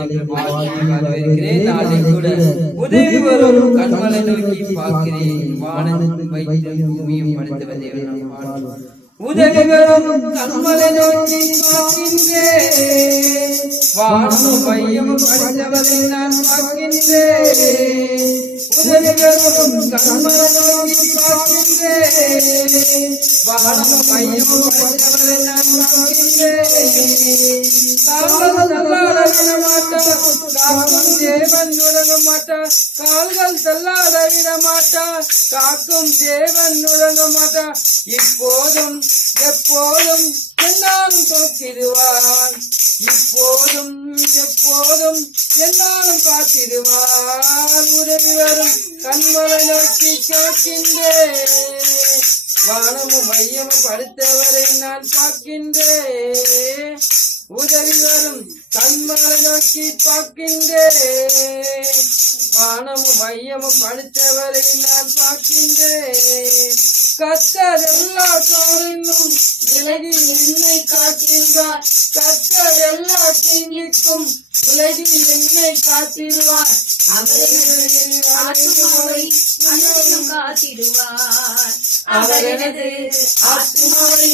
உதவி வரும் கண்மலை நோக்கி பார்க்கிறேன். வானம் வைத்து பூமியும் படைத்த தேவன் உதவி வரும் கண்மலை நோக்கி பார்க்கின்றேன். வானம் மையம் படைத்தவரை நான் பார்க்கின்றேன். உதவி வரும் கண்மலை நோக்கி பார்க்கின்றேன். வானம் மையம் படைத்தவரை நான் பார்க்கின்றேன். காக்கும் தேவன் உறங்க மாட்டா, கால்கள் தள்ளாட விட மாட்டா, காக்கும் தேவன் உறங்க மாட்டா. இப்போதும் எப்போதும் என்னாலும் காத்திடுவார். இப்போதும் எப்போதும் என்னாலும் காத்திடுவார். உதவி வரும் கண்மலை நோக்கி கேட்கின்றேன். வானமும் மையமும் படுத்தவரை நான் பார்க்கின்றேன். உதவி வரும் கண்மலை நோக்கி பார்க்கின்றேன். வானமும் மையமும் படுத்தவரை நான் பார்க்கின்றேன். கர்த்தர் எல்லா காரிலும் விலகி என்னை காக்கின்றார். கர்த்தர் எல்லா தீங்கிற்கும் விலகி என்னை காத்திடுவார். அவரது ஆத்துமாவை அனுதினம் காத்திடுவார். அவரது ஆத்துமாவை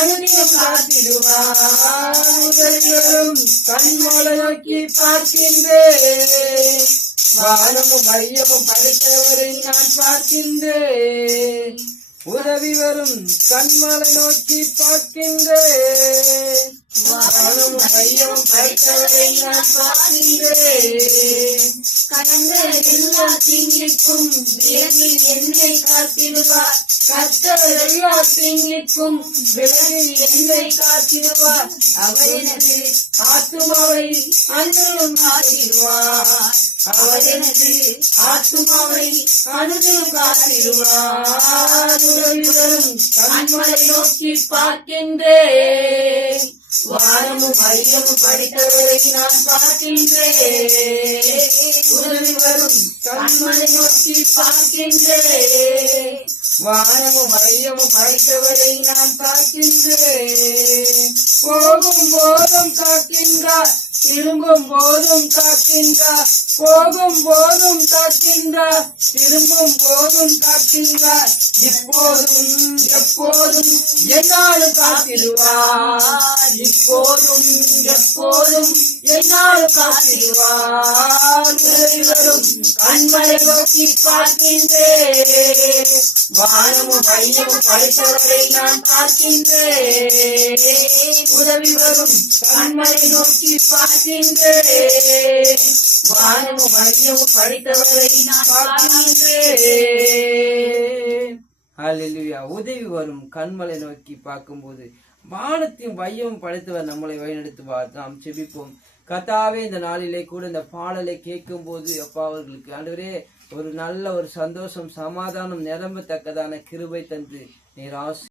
அனுதினம் காத்திடுவார். உதவிவரும் கண்மலை நோக்கி பார்க்கின்றேன். வானமும் மையமும் படைத்தவரை நான் பார்க்கின்றேன். உதவி வரும் கண்மலை நோக்கி பார்க்கின்றேன். வானம் மையம் படைத்தவரை நான் பார்க்கின்றேன். கடந்த எல்லா தீங்கிற்கும் விலகி என்னை காத்திடுவார். கர்த்தர் எல்லா தீங்கிற்கும் விலகி என்னை காத்திடுவார். அவர் எனது ஆத்துமாவை அனுதினம் காத்திடுவார். அவர் எனது ஆத்துமாவை அனுதினம் காத்திடுவார். உதவி வரும் கண்மலை நோக்கி பார்க்கின்றேன். வானமும் மையமும் படித்தவரை நான் பார்க்கின்றேன். உதவி வரும் கண்மலை நோக்கி பார்க்கின்றேன். வானமும் மையமும் படித்தவரை நான் பார்க்கின்றேன். போகும் போதும் காக்கின்றார், திரும்பும் போதும் காக்கின்றார். போகும் போதும் காக்கின்றார், திரும்பும் போதும் காக்கின்றார். இப்போதும் எப்போதும் என்னாலும் காத்திடுவார். இப்போதும் எப்போதும் என்னாலும் காத்திடுவார். வரும் கண்மலை நோக்கி பார்க்கின்றேன். வானமும் மையமும் படைத்தவரை நான் பார்க்கின்றேன். உதவி வரும் கண்மலை நோக்கி பார்க்கின்றேன். வானமும் மையமும் படைத்தவரை நான் பார்க்கின்றேன். ஹல்லேலூயா. உதவி வரும் கண்மலை நோக்கி பார்க்கும்போது வானத்தையும் மையமும் படைத்தவர் நம்மளை வழிநடத்துவார். நாம் செபிப்போம். கர்த்தாவே, இந்த நாளிலே கூட இந்த பாடலை கேட்கும் போது அப்பா அவர்களுக்கு ஆண்டவரே ஒரு நல்ல ஒரு சந்தோஷம், சமாதானம், நிரம்பத்தக்கதான கிருபை தந்து நீர்